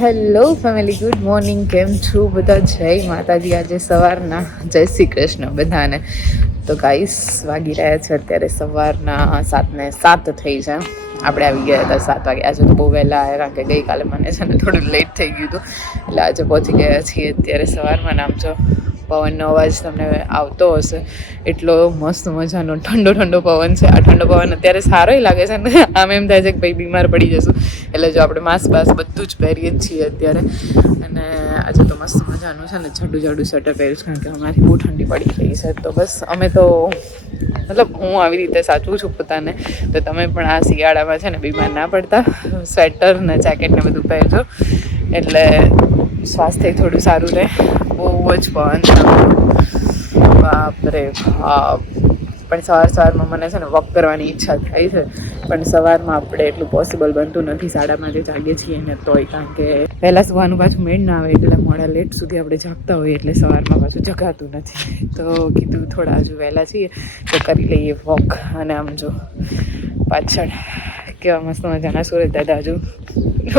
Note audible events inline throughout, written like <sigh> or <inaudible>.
Hello, family, good morning. કેમ છો બધા? જય માતાજી. આજે સવારના. જય શ્રી કૃષ્ણ બધાને. તો ગાઈસ વાગી રહ્યા છે અત્યારે સવારના સાતને સાત થઈ છે. આપણે આવી ગયા હતા સાત વાગે. આજે બહુ વહેલા આવ્યા કારણ કે ગઈકાલે મને છે ને થોડું લેટ થઈ ગયું હતું. એટલે આજે પહોંચી ગયા છીએ અત્યારે સવારમાં. નામ છો પવનનો અવાજ તમને આવતો હશે. એટલો મસ્ત મજાનો ઠંડો ઠંડો પવન છે. આ ઠંડો પવન અત્યારે સારોય લાગે છે ને. આમ એમ થાય છે કે ભાઈ બીમાર પડી જશું. એટલે જો આપણે માસ્ક બાસ બધું જ પહેરીએ જ છીએ અત્યારે. અને આજે તો મસ્ત મજાનું છે ને જાડું જાડું સ્વેટર પહેર્યું છે કારણ કે અમારી બહુ ઠંડી પડી ગઈ છે. તો બસ અમે તો મતલબ હું આવી રીતે સાચવું છું પોતાને. તો તમે પણ આ શિયાળામાં છે ને બીમાર ના પડતા. સ્વેટર ને જેકેટ ને બધું પહેરજો. એટલે સ્વાસ્થ્ય થોડું સારું રહે. બહુ જ પવન બાપરે બાપ. પણ સવાર સવારમાં મને છે ને વોક કરવાની ઈચ્છા થાય છે. પણ સવારમાં આપણે એટલું પોસિબલ બનતું નથી. સાડા પાંચે જાગીએ છીએ ને તોય, કારણ કે પહેલાં સુવાનું પાછું મેળ ના આવે. એટલે મોડા લેટ સુધી આપણે જાગતા હોઈએ એટલે સવારમાં પાછું જગાતું નથી. તો કીધું થોડા હજુ વહેલા છીએ તો કરી લઈએ વોક અને આમ જો પાછળ કેવા મસ્ત મજાના સુરત દાદા હજુ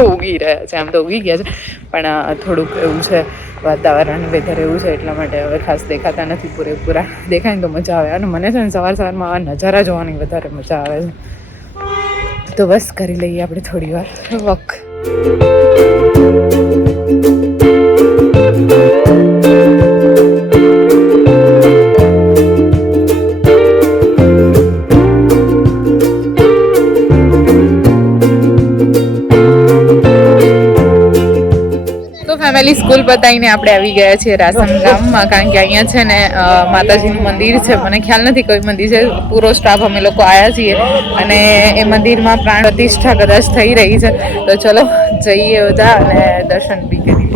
ઉગી રહ્યા છે. આમ તો ઉગી ગયા છે. પણ થોડુંક એવું છે, વાતાવરણ વેધર એવું છે, એટલા માટે હવે ખાસ દેખાતા નથી પૂરેપૂરા. દેખાય ને તો મજા આવે. અને મને છે ને સવાર સવારમાં આ નજારા જોવાની વધારે મજા આવે છે. તો બસ કરી લઈએ આપણે થોડી વાર. વોક. તો સ્કૂલ પતાવીને આપણે આવી ગયા છીએ રાસમ ગામમાં, કારણ કે અહીંયા છે ને માતાજીનું મંદિર છે. મને ખ્યાલ નથી કોઈ મંદિર છે. પૂરો સ્ટાફ અમે લોકો આવ્યા છીએ અને એ મંદિરમાં પ્રાણ પ્રતિષ્ઠા કદાચ થઈ રહી છે. તો ચલો જઈએ બધા અને દર્શન બી કરી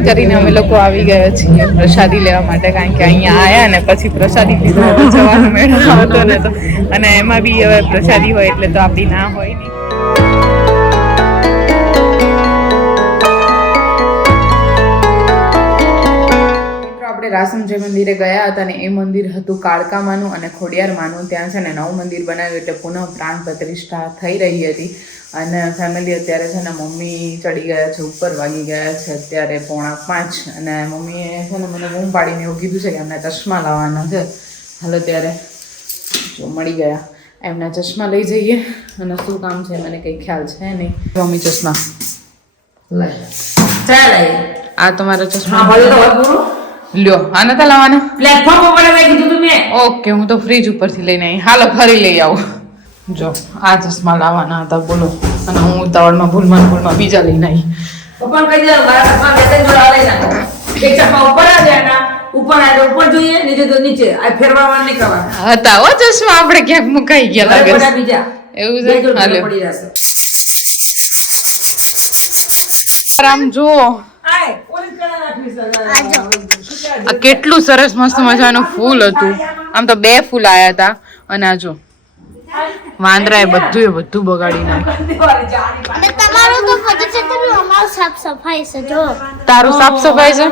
લઈએ કરીને અમે લોકો આવી ગયા છીએ પ્રસાદી લેવા માટે, કારણ કે અહીંયા આવ્યા ને પછી પ્રસાદી લીધા જવાનો મેળો આવતો નતો અને એમાં બી હવે પ્રસાદી હોય એટલે તો આપણી ના હોય નહીં મિત્રો જે મંદિરે ગયા હતા ને એ મંદિર હતું કાળકામાનું અને ખોડિયારમાંનું. ત્યાં છે ને નવું મંદિર બનાવ્યું એટલે પુનઃ પ્રાણ પ્રતિષ્ઠા થઈ રહી હતી. અને ફેમિલી અત્યારે છે ને મમ્મી ચડી ગયા છે ઉપર વાગી ગયા છે અત્યારે પોણા પાંચ. અને મમ્મીએ છે ને મને બૂમ પાડીને એવું કીધું છે કે એમને ચશ્મા લાવવાના છે. હાલો ત્યારે જો મળી ગયા. એમના ચશ્મા લઈ જઈએ. અને શું કામ છે મને કંઈ ખ્યાલ છે નહીં. મમ્મી ચશ્મા. લઈ આ તમારા ચશ્મા. લ્યો આ નતા લાવવાના. પ્લેટફોર્મ ઉપર લઈ કીધું તું મેં. ઓકે હું તો ફ્રીજ ઉપરથી લઈને આવી હાલો ફરી લઈ આવું. જો આ ચશ્મા લાવવાના હતા બોલો. અને હું ઉતાવળમાં ભૂલમાં ભૂલમાં બીજા લઈને આવી ઉપર કહી દે મારા હાથમાં બે ત્રણ જોડા લઈ ના એક ચશ્મા ઉપર આ જાય ઉપર આ ઉપર જોઈએ નીચે તો નીચે. આ ફેરવા નહીં કરવા હતા હો ચશ્મા આપણે ક્યાંક મુકાઈ ગયા લાગે બધા છે. બીજા. એવું છે? હાલો. પડી આમ જુઓ. આય ઓલી કણા નાખવી છે આ કેટલું સરસ મસ્ત મજાનું ફૂલ હતું. આમ તો બે ફૂલ આયા હતા. અને આ જો વાંદરાએ બધું એ બધું બગાડી નાખ્યું. દિવાળી જાણી અને તમારું તો બધું છે તો બી અમારું સાફ સફાઈ છે જો. તારું સાફ સફાઈ છે?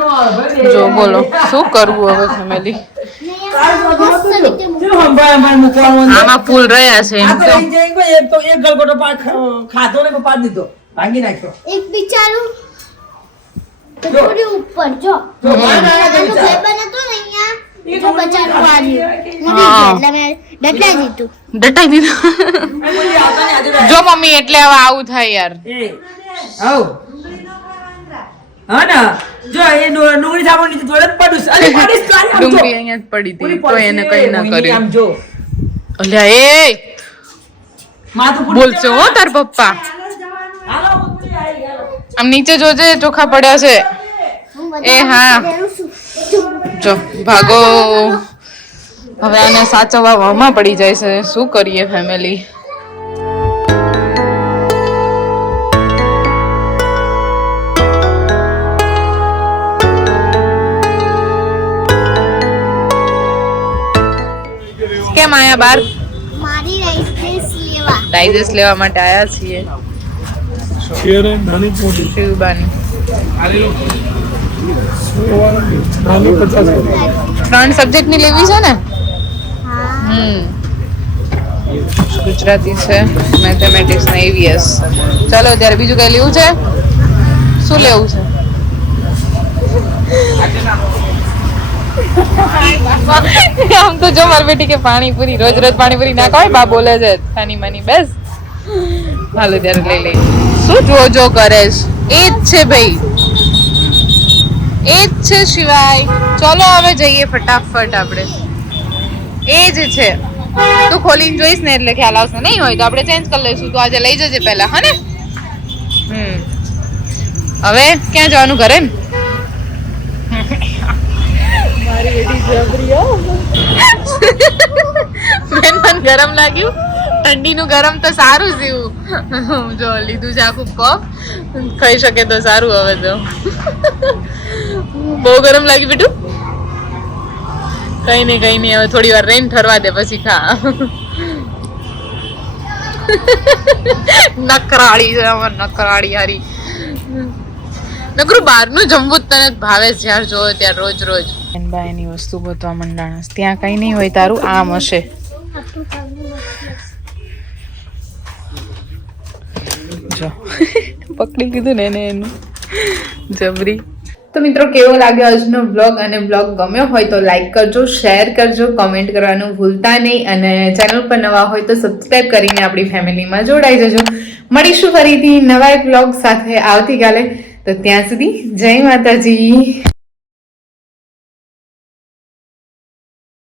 જો બોલો શું કરવું હવે ફેમિલી આમાં ફૂલ રહ્યા છે એમ તો એક ગલગોટો ખાધો ને પાડ દીધો. ભાંગી નાખ્યો. એક બિચારું. થોડી ઉપર જો. મમ્મી એટલે હવે આવું થાય યાર. હા ને? જો એ ડુંગળી સાબુ નીચે જોડે જ અરે પાડીશ તો આને આમ જો. ડુંગળી અહીંયા જ પડી હતી. તો એને કઈ ના મોહિની આમ જો. અલ્યા એ! બોલશે હો તાર પપ્પા હાલો ઉતરી આવી હાલો આમ નીચે જોજે ચોખા પડ્યા છે. એ હા. જો. ભાગો. હવે આને સાચવવા વહમાં પડી જાય છે. શું કરીએ ફેમિલી કેમ આયા બાર? મારી રાઈસ લેવા. ડાયજેસ્ટ લેવા માટે આયા છીએ. શેર નાની મોટી શિવબાની. નાની પચાસ ત્રણ સબ્જેક્ટની લેવી છે ને? હા. હમ. ગુજરાતી છે મેથેમેટિક્સ ને એવીએસ ચાલો ત્યારે બીજું કઈ લેવું છે? શું લેવું છે? આમ તો જો મારી બેટી કે પાણીપુરી રોજ રોજ પાણીપુરી ના ખાય બા બોલે છે ખાની માની બેસ. હાલો ત્યારે લઈ લઈ શું જો જો કરેશ એ જ છે ભાઈ. એ જ છે શિવાય. ચલો હવે જઈએ ફટાફટ આપણે. એ જ છે. તું ખોલીને જોઈશ ને એટલે ખ્યાલ આવશે. નહીં હોય તો આપણે ચેન્જ કરી લઈશું. તું આજે લઈ જજે પહેલા હને? હમ. હવે ક્યાં જવાનું ઘરે? ને મારી બેટી જબરી હો. <laughs> મને ગરમ લાગ્યું? ઠંડીનું ગરમ તો સારું જીવું જો લીધું છે આખું પફ. ખાઈ શકે તો સારું હવે તો. બહુ ગરમ લાગ્યું બેટું. કઈ નહીં કઈ નહીં, હવે થોડી વાર રહીને ઠરવા દે, પછી ખા. નકરાળી છે નકરાળી હારી. નકરું બહારનું જમવું જ તને ભાવે છે જ્યાર જોવો ત્યાં રોજ રોજ. એની વસ્તુ ગોતવા મંડાણસ. ત્યાં કઈ નહીં હોય, તારું આમ હશે. જો પકડી લીધું ને એને એનું. જબરી. તો મિત્રો, કેવો લાગ્યો આજનો બ્લોગ અને બ્લોગ ગમ્યો હોય તો લાઈક કરજો શેર કરજો કમેન્ટ કરવાનું ભૂલતા નહીં. અને ચેનલ પર નવા હોય તો સબસ્ક્રાઈબ કરીને આપણી ફેમિલીમાં જોડાઈ જજો. મળીશું ફરીથી નવા એક બ્લોગ સાથે આવતીકાલે. તો ત્યાં સુધી જય માતાજી.